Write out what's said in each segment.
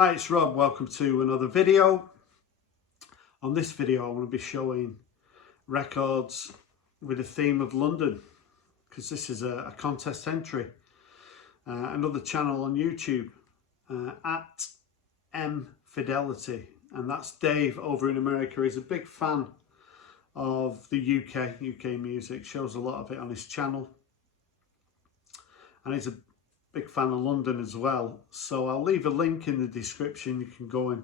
Hi, it's Rob. Welcome to another video. On this video I want to be showing records with a theme of London, because this is a contest entry. Another channel on YouTube, at M Fidelity, and that's Dave over in America. He's a big fan of the UK music, shows a lot of it on his channel, and he's a big fan of London as well. So I'll leave a link in the description. You can go and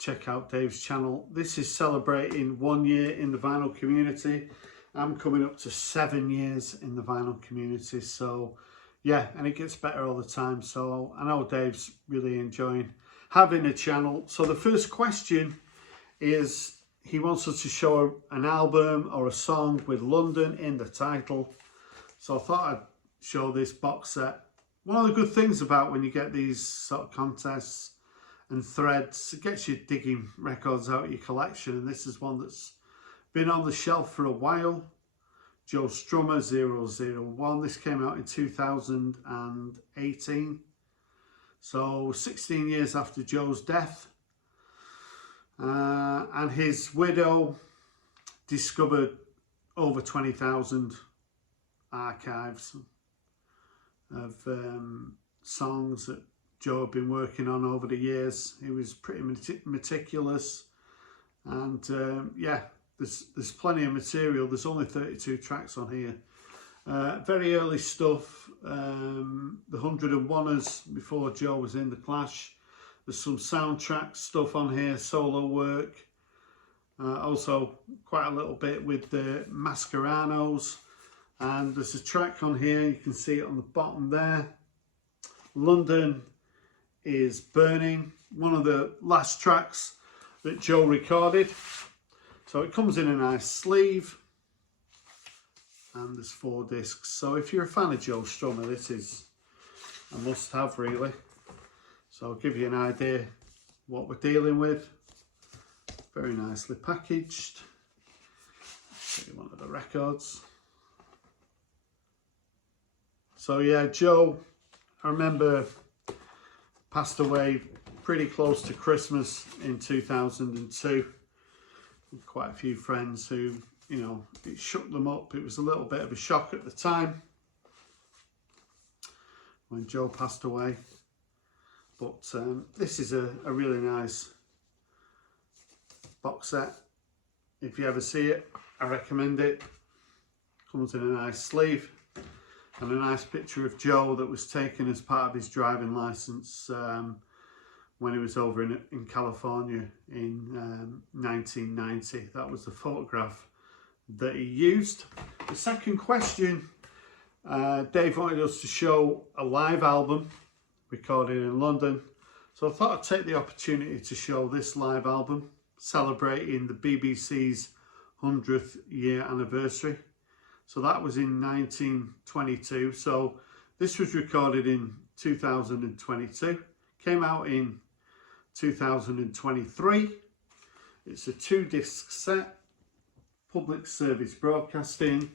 check out Dave's channel. This is celebrating 1 year in the vinyl community. I'm coming up to 7 years in the vinyl community, so yeah, and it gets better all the time. So I know Dave's really enjoying having a channel. So the first question is, he wants us to show an album or a song with London in the title. So I thought I'd show this box set. One of the good things about when you get these sort of contests and threads, it gets you digging records out of your collection, and this is one that's been on the shelf for a while. Joe Strummer 001. This came out in 2018, so 16 years after Joe's death. And his widow discovered over 20,000 archives of songs that Joe had been working on over the years. He was pretty meticulous, and yeah, there's plenty of material. There's only 32 tracks on here. Very early stuff, the 101ers before Joe was in the Clash. There's some soundtrack stuff on here, solo work. Also quite a little bit with the Mascaranos. And there's a track on here, you can see it on the bottom there. London is Burning, one of the last tracks that Joe recorded. So it comes in a nice sleeve, and there's 4 discs. So if you're a fan of Joe Strummer, this is a must-have really. So I'll give you an idea what we're dealing with. Very nicely packaged. Show you one of the records. So yeah, Joe, I remember, passed away pretty close to Christmas in 2002. Quite a few friends who, you know, it shook them up. It was a little bit of a shock at the time when Joe passed away. But this is a really nice box set. If you ever see it, I recommend it. Comes in a nice sleeve. And a nice picture of Joe that was taken as part of his driving license when he was over in California in 1990. That was the photograph that he used. The second question, Dave wanted us to show a live album recorded in London. So I thought I'd take the opportunity to show this live album celebrating the BBC's 100th year anniversary. So that was in 1922. So this was recorded in 2022. Came out in 2023. It's a 2-disc set. Public Service Broadcasting.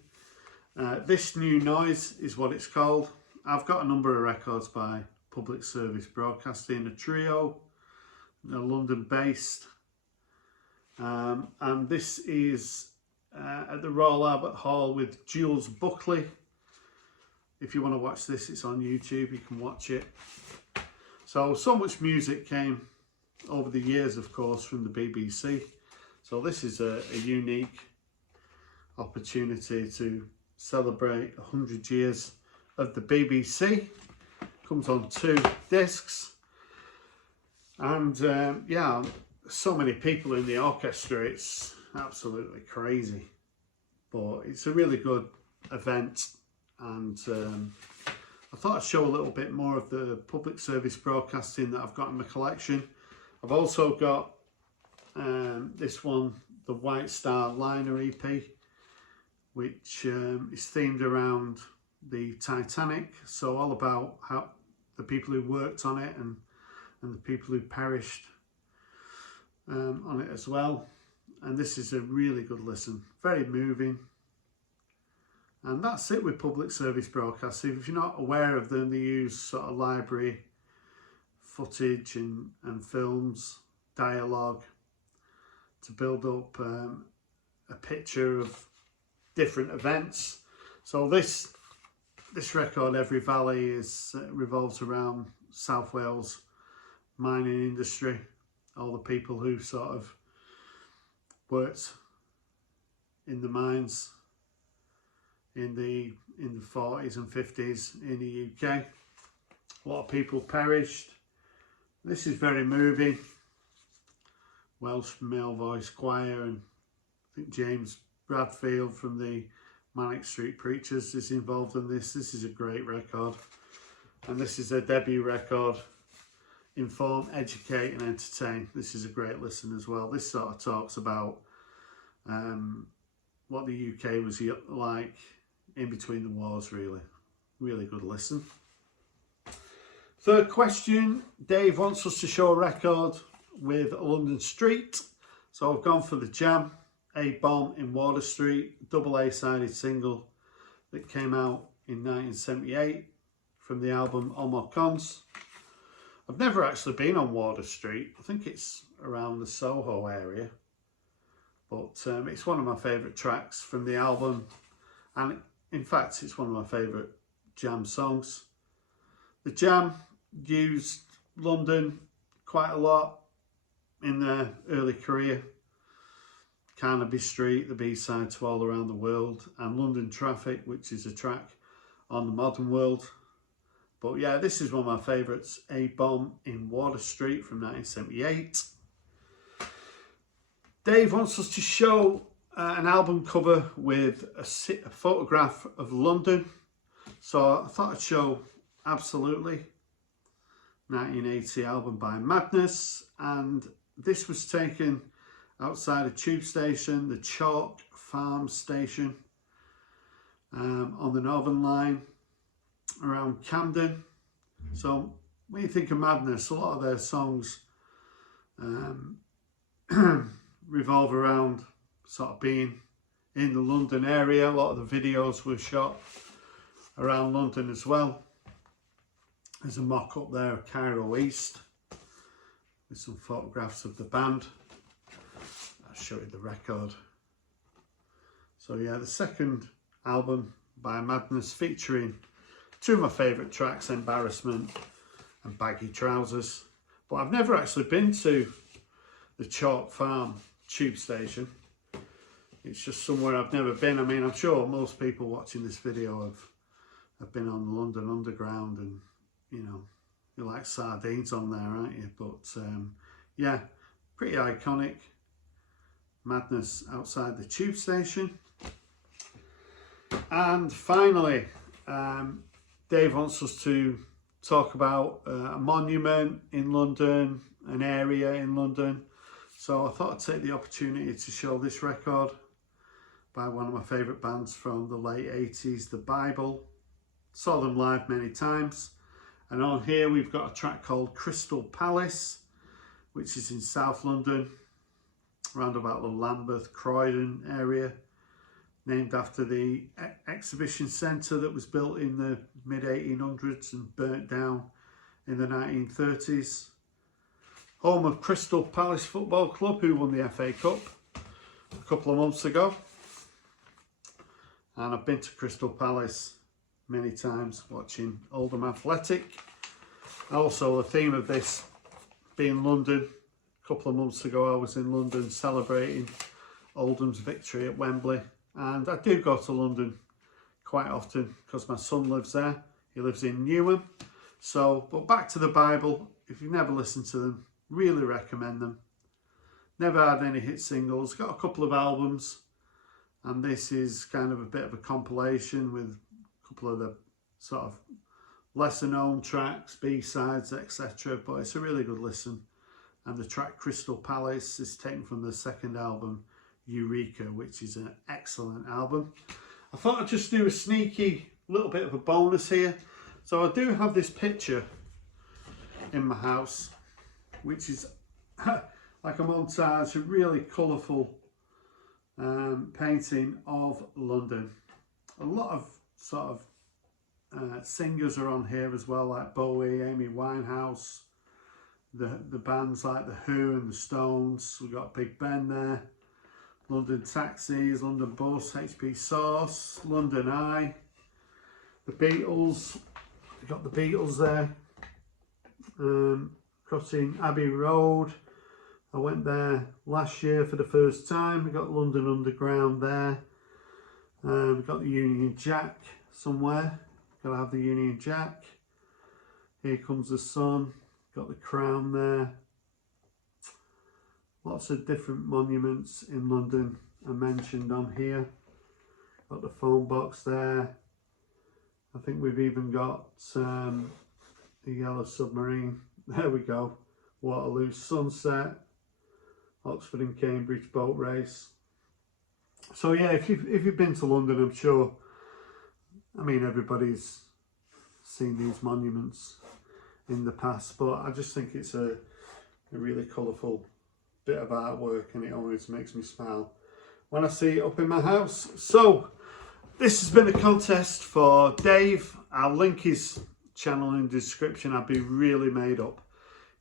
This New Noise is what it's called. I've got a number of records by Public Service Broadcasting, a trio, they're London based. And this is at the Royal Albert Hall with Jules Buckley. If you want to watch this, it's on YouTube, you can watch it. So much music came over the years, of course, from the BBC. So this is a unique opportunity to celebrate 100 years of the BBC. Comes on 2 discs. And yeah, so many people in the orchestra, it's absolutely crazy, but it's a really good event. And I thought I'd show a little bit more of the Public Service Broadcasting that I've got in my collection. I've also got this one, the White Star Liner EP, which is themed around the Titanic, so all about how the people who worked on it and the people who perished on it as well. And this is a really good listen, very moving. And that's it with Public Service Broadcasting. If you're not aware of them, they use sort of library footage and films, dialogue, to build up a picture of different events. So this record, Every Valley, revolves around South Wales mining industry, all the people who sort of worked in the mines in the 40s and 50s in the UK. A lot of people perished. This is very moving. Welsh male voice choir, and I think James Bradfield from the Manic Street Preachers is involved in this. This is a great record, and this is their debut record. Inform, educate and entertain. This is a great listen as well. This sort of talks about what the UK was like in between the wars. Really good listen. Third question, Dave wants us to show a record with London Street. So I've gone for the Jam, A Bomb in Water Street, double A-sided single that came out in 1978 from the album On My Cons. I've never actually been on Water Street. I think it's around the Soho area, but it's one of my favourite tracks from the album, and in fact it's one of my favourite Jam songs. The Jam used London quite a lot in their early career. Carnaby Street, the B-side to All Around the World, and London Traffic, which is a track on the Modern World. But yeah, this is one of my favourites, A Bomb in Water Street from 1978. Dave wants us to show an album cover with a photograph of London. So I thought I'd show Absolutely, 1980 album by Madness, and this was taken outside a tube station, the Chalk Farm station, on the Northern Line around Camden. So when you think of Madness, a lot of their songs revolve around sort of being in the London area. A lot of the videos were shot around London as well. There's a mock-up there of Cairo East with some photographs of the band. I'll show you the record. So yeah, the second album by Madness, featuring two of my favourite tracks, Embarrassment and Baggy Trousers. But I've never actually been to the Chalk Farm tube station. It's just somewhere I've never been. I mean, I'm sure most people watching this video have been on the London Underground, and you know, you're like sardines on there, aren't you? But yeah, pretty iconic. Madness outside the tube station. And finally, Dave wants us to talk about a monument in London, an area in London. So I thought I'd take the opportunity to show this record by one of my favourite bands from the late 80s, The Bible. Saw them live many times. And on here we've got a track called Crystal Palace, which is in South London, around about the Lambeth, Croydon area, named after the exhibition centre that was built in the mid-1800s and burnt down in the 1930s. Home of Crystal Palace Football Club, who won the FA Cup a couple of months ago. And I've been to Crystal Palace many times watching Oldham Athletic. Also, the theme of this being London. A couple of months ago I was in London celebrating Oldham's victory at Wembley, and I do go to London quite often because my son lives there. He lives in Newham. So, but back to The Bible. If you've never listened to them, really recommend them. Never had any hit singles, got a couple of albums, and this is kind of a bit of a compilation with a couple of the sort of lesser known tracks, B-sides, etc. But it's a really good listen. And the track Crystal Palace is taken from the second album, Eureka, which is an excellent album. I thought I'd just do a sneaky little bit of a bonus here. So I do have this picture in my house, which is like a montage, a really colourful painting of London. A lot of sort of singers are on here as well, like Bowie, Amy Winehouse, the bands like the Who and the Stones. We've got Big Ben there, London Taxis, London Bus, HP Source, London Eye, the Beatles. We've got the Beatles there. Crossing Abbey Road. I went there last year for the first time. We've got London Underground there. We've got the Union Jack somewhere. Got to have the Union Jack. Here Comes the Sun. Got the Crown there. Lots of different monuments in London are mentioned on here. Got the phone box there. I think we've even got the Yellow Submarine. There we go. Waterloo Sunset. Oxford and Cambridge boat race. So yeah, if you've been to London, I'm sure, I mean, everybody's seen these monuments in the past, but I just think it's a really colourful bit of artwork, and it always makes me smile when I see it up in my house. So this has been a contest for Dave. I'll link his channel in the description. I'd be really made up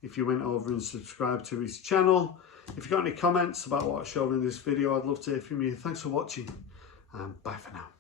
if you went over and subscribed to his channel. If you've got any comments about what I showed in this video, I'd love to hear from you. Thanks for watching, and bye for now.